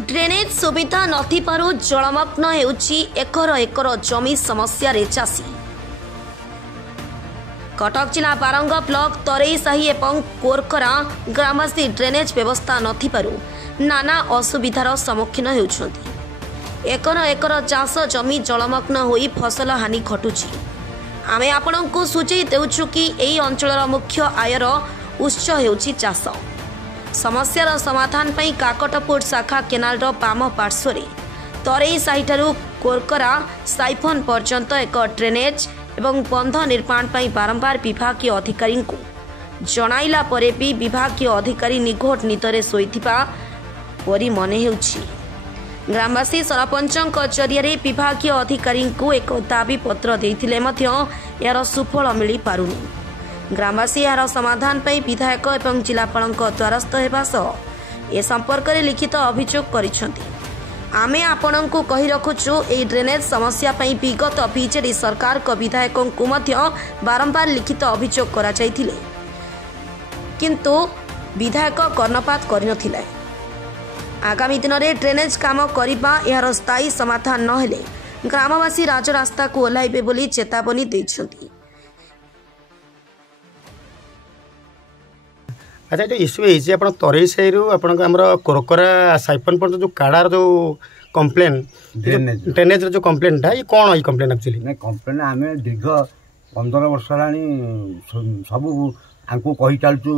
Drainage सुविधा नथिपारु जलमग्न हेउछि एकर एकर जमी समस्या रे चासी। कटक जिला बारंग ब्लॉक तरेईसाही एवं कोरकरा ग्रामवासी ड्रेनेज व्यवस्था नथिपारु नाना असुविधार सम्मुखीन हेउछन्ति। एकर एकर चाष जमी जलमग्न होई फसल हानि घटुछि। आमे आपणଙ୍କୁ सूचई देउछु कि एई अंचलर मुख्य आयर उत्स हेउछि चाष। समस्यार समाधान पई काकटपुर शाखा केनाल बाम पार्श्व तरेईसाही ठारू कोरकरा साइफन पर्यंत एक ड्रेनेज एवं बंध निर्माण पई बारंबार विभागीय अधिकारी को जणाइला परे भी विभागीय अधिकारी निघोट निदरे शोइथिबा परि मने हेउछि। ग्रामवासी सरपंचक जरिए विभागीय अधिकारी को एक दाबी पत्र देइथिले मध्य यार सुफल मिली पारुनी। ग्रामवासी यार समाधान पई विधायक एवं जिलापालक द्वारस्थ हेबा सह ए संपर्क में लिखित अभियोग करिसेंति। आमे आपणଙ୍କୁ कहि रखुछु ए ड्रेनेज समस्या पई विगत बीजेडी सरकार को विधायकों को मध्य बारंबार लिखित अभियोग करा जायथिले किंतु विधायक कर्णपात करिनथिले। आगामी दिन में ड्रेनेज काम करबा यार स्थायी समाधान न हेले ग्रामवासी राजरास्ता को ओह्लाइबे बोली चेतावनी दैछन्ति। अच्छा जो इश्यू है आप तरेईसाही आमर कोरकरा साइफन पर जो काड़ार जो कम्प्लेन ड्रेनेज जो कम्प्लेन था ये कौन ये कम्प्लेन एक्चुअली नहीं कम्प्लेन आम दीर्घ 15 वर्ष है सबू आंको कही चलचु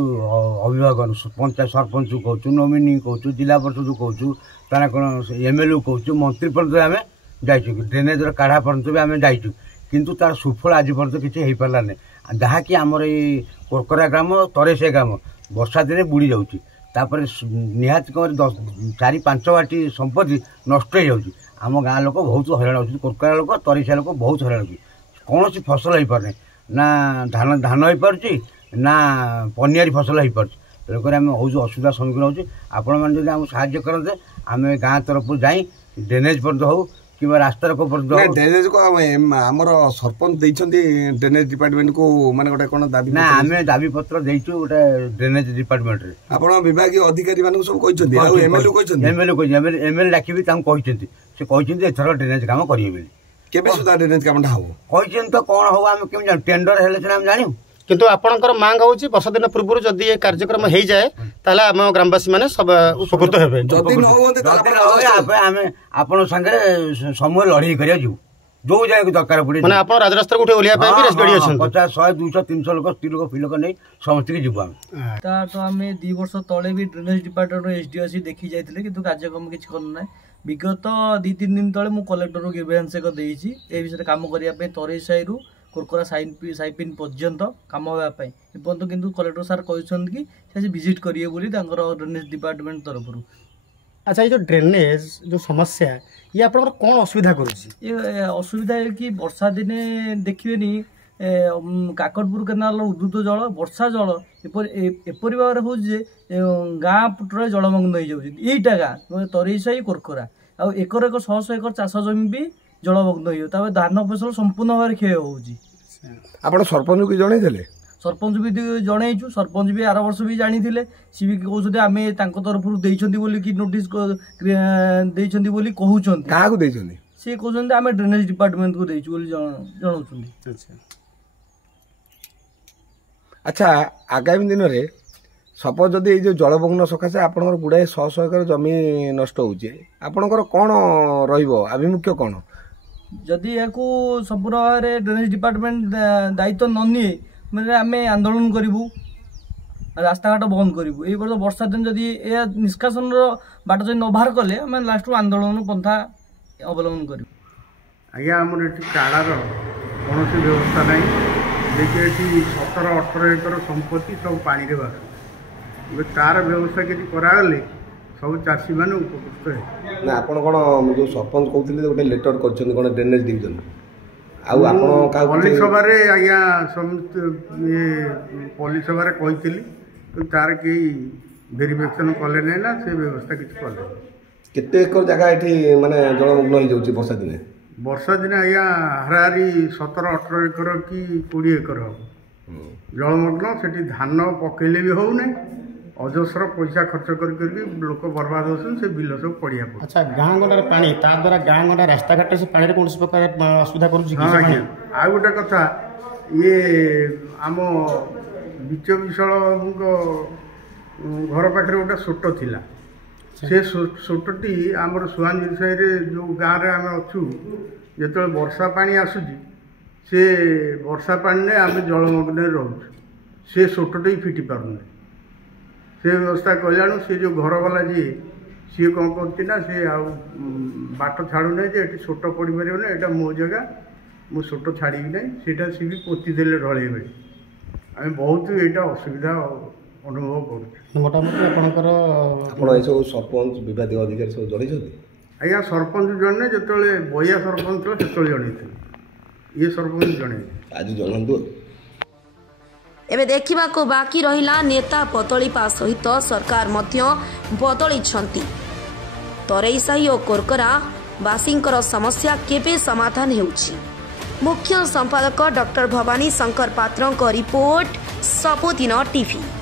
अभिभावक पंचायत सरपंच कहूँ नोमिनी कहूँ जिला परिषद कहूँ तारा कौन एमएलए कहूँ मंत्री पर्यंत आम जाइचु ड्रेनेज काढ़ा पर्यंत भी आम जाइचु किंतु तार सुफल आज पर्यंत किसी हो पारा ना जहाँकि आमर ये कोरकरा ग्राम तरेईसाही ग्राम वर्षा दिन बुड़ी जाऊँगी निहाती कम 4-5 वाटी संपत्ति नष्ट हो जाऊँगी। आम गाँ लोक बहुत हईराण हो कोरकरा लोक तरेईसाही लोक बहुत हईराण हो कौन फसल हो पारे ना धान हो पार्टी ना पनियारी फसल हो पार्टी तेणुक आम बहुत असुविधा सम्मुखीन होती। आपण मैंने आम साहाय्य करते आम गाँ तरफ जाई ड्रेनेज पर्यंत हो कि रास्तार को ड्रेनेज को आमर सरपंच ड्रेनेज डिपार्टमेंट को माने गोटे कौन दाबी ना आम दाबी पत्र देचु गोटे ड्रेनेज डिपार्टमेंट रे आपण विभागीय अधिकारी मानक सब कहछन्ती आ एमएलए कहछन्ती एमएलए डाकिबी तां कहछन्ती से कहछन्ती एथर ड्रेनेज काम करिए बोली केबे सुधा ड्रेनेज काम ढाहो कहछन्ती तो कोन हो हम केम जान टेंडर हेले से हम जानियो किंतु आपणकर मांग होची वर्षा दिन पूर्व जदि ये कार्यक्रम हो जाए ताला आम ग्रामवासी माने सब उपकृत हेबे जदि न होते आमे आपण संगे समय लड़ाई करिया जो जो जाय दरकार पड़े माने आपण राजरास्ता उठे ओलिया पे भी रेडी अछन 50 100 200 300 लोक स्त्री लोक फिलोक नै समस्त के जीव ता तो आमे 2 वर्ष तळे भी ड्रेनेज डिपार्टमेंट एसडीओसी देखि जायथिले किंतु कार्यक्रम किछ करना विगत 2-3 दिन तळे मु कलेक्टर को ग्रीवेंस को देइछि ए विषय काम करिया पे तरेईसाही रु कोरकरा साइपिन पर्यंत कम होगापी एपर्यंत किंतु कलेक्टर सार कहते कि विजिट करिए बोली ड्रेनेज डिपार्टमेंट तरफ। अच्छा ये जो ड्रेनेज जो समस्या ये आप कौन असुविधा ये असुविधा है कि वर्षा दिने देखिए काकटपुर केनाल उद्धृत जल वर्षा जल एपरी भाव हो गाँ पुटर जलमग्न हो जाटा गाँ तरेईसाही कोरकरा आ एकर 100 एकर चाष जमी भी जलमग्न हो धान फसल संपूर्ण भाव क्षय होउची। आपण सरपंच को जणै देले सरपंच भी जणैछु सरपंच भी आर वर्ष भी जानी थिले सी भी कहउछथि आमे तांको तरफ रु देइछन्ती बोली कि नोटिस देइछन्ती बोली कहउछन्ती का को देइछन्ती से कहउछन्ती आमे ड्रेनेज डिपार्टमेंट को देइछु बोली जणाउछन्ती। अच्छा आगामी दिन रे सपोज जदि जो जलमग्न सकाशे आपनकर गुडाए 100 एकर जमी नष्ट होउचे आपनकर कोन रहिबो आभिमुख्य कोन जदि याकू संपूर्ण भाव में ड्रेनेज डिपार्टमेंट दायित्व न निए मैंने आम आंदोलन करूँ रास्ता घाट बंद करूँ ये वर्ष वर्षा दिन जदि निष्कासन बाट जब न बाहर कले आम लास्ट आंदोलन पंथा अवलम्बन करूँ। आज्ञा आमर ये काड़ार कौन व्यवस्था ना देखिए 17-18 एकर संपत्ति सब पानी बाहर तार व्यवस्था किसी करागले सब चाषी मैंने उपकृत है ना आपण कौन जो सरपंच कहते गोटे लेटर कर ड्रेनेज डिविजन पल्ली सभा आज्ञा समस्त ये पल्ली सभा कही तार कई वेरिफिकेशन कले ना से व्यवस्था किसी कले केते एकर जगह ये माने जलमग्न हो वर्षा दिन आज्ञा हाराहारी 17-18 एकर कि 20 एकर हम जलमग्न से धान पकईले भी हो ଅଜସ୍ର ପଇସା ଖର୍ଚ୍ଚ କରିକି ଲୋକ ବର୍ବାଦ ହେଉଛନ୍ତି ସେ ବିଲ ସବୁ ପଡ଼ିଆ ପଡ଼ୁଛି। ଆଚ୍ଛା ଗାଁ ଗଣ୍ଡାରେ ପାଣି ତା ଦ୍ୱାରା ଗାଁ ଗଣ୍ଡା ରାସ୍ତାଘାଟରେ ସେ ପାଣିରେ କୌଣସି ପ୍ରକାର ଅସୁବିଧା କରୁଛି? ହଁ ଆଜ୍ଞା। ଆଉ ଗୋଟେ କଥା ଇଏ ଆମ ବିଚ ବିଶାଳଙ୍କ ଘର ପାଖରେ ଗୋଟେ ସୋଟ ଥିଲା। ସେ ସୋଟଟି ଆମର ସୁଆଞ୍ଜିରି ସାହିରେ ଯେଉଁ ଗାଁରେ ଆମେ ଅଛୁ ଯେତେବେଳେ ବର୍ଷା ପାଣି ଆସୁଛି ସେ ବର୍ଷା ପାଣିରେ ଆମେ ଜଳମଗ୍ନରେ ରହୁଛୁ। ସେ ସୋଟଟି ଫିଟି ପାରୁନି। ସେ ବ୍ୟବସ୍ଥା କଲାଣୁ ସେ ଯେଉଁ ଘରବାଲା ଯିଏ ସିଏ କ'ଣ କରୁଛି ନା ସେ ଆଉ ବାଟ ଛାଡ଼ୁନାହିଁ ଯେ ଏଠି ସୋଟ ପଡ଼ିପାରିବନି, ଏଇଟା ମୋ ଜାଗା, ମୁଁ ସୋଟ ଛାଡ଼ିବି ନାହିଁ, ସେଇଟା ସିଏ ବି ପୋତି ଦେଲେ ଢଳେଇବେ। ଆମେ ବହୁତ ଏଇଟା ଅସୁବିଧା ଅନୁଭବ କରୁଛୁ। ମୋଟାମୋଟି ଆପଣଙ୍କର ଆପଣ ଏସବୁ ସରପଞ୍ଚ ବିବାଦୀୟ ଅଧିକାରୀ ସବୁ ଜଣେଇଛନ୍ତି? ଆଜ୍ଞା ସରପଞ୍ଚ ଜଣେ ଯେତେବେଳେ ବଇଆ ସରପଞ୍ଚ ଥିଲା ସେତେବେଳେ ଜଣେଇଥିଲେ, ଇଏ ସରପଞ୍ଚ ଜଣେଇଥିଲେ। ଆଜି ଜଣାନ୍ତୁ। ଏବେ ଦେଖିବାକୁ ବାକି ରହିଲା ନେତା ବଦଳିବା ସହିତ ସରକାର ମଧ୍ୟ ବଦଳିଛନ୍ତି। ତରେଇସାହି ଓ କୋରକରା ବାସୀଙ୍କର ସମସ୍ୟା କେବେ ସମାଧାନ ହେଉଛି? ମୁଖ୍ୟ ସମ୍ପାଦକ ଡକ୍ଟର ଭବାନୀ ଶଙ୍କର ପାତ୍ରଙ୍କ ରିପୋର୍ଟ, ସବୁଦିନ ଟିଭି।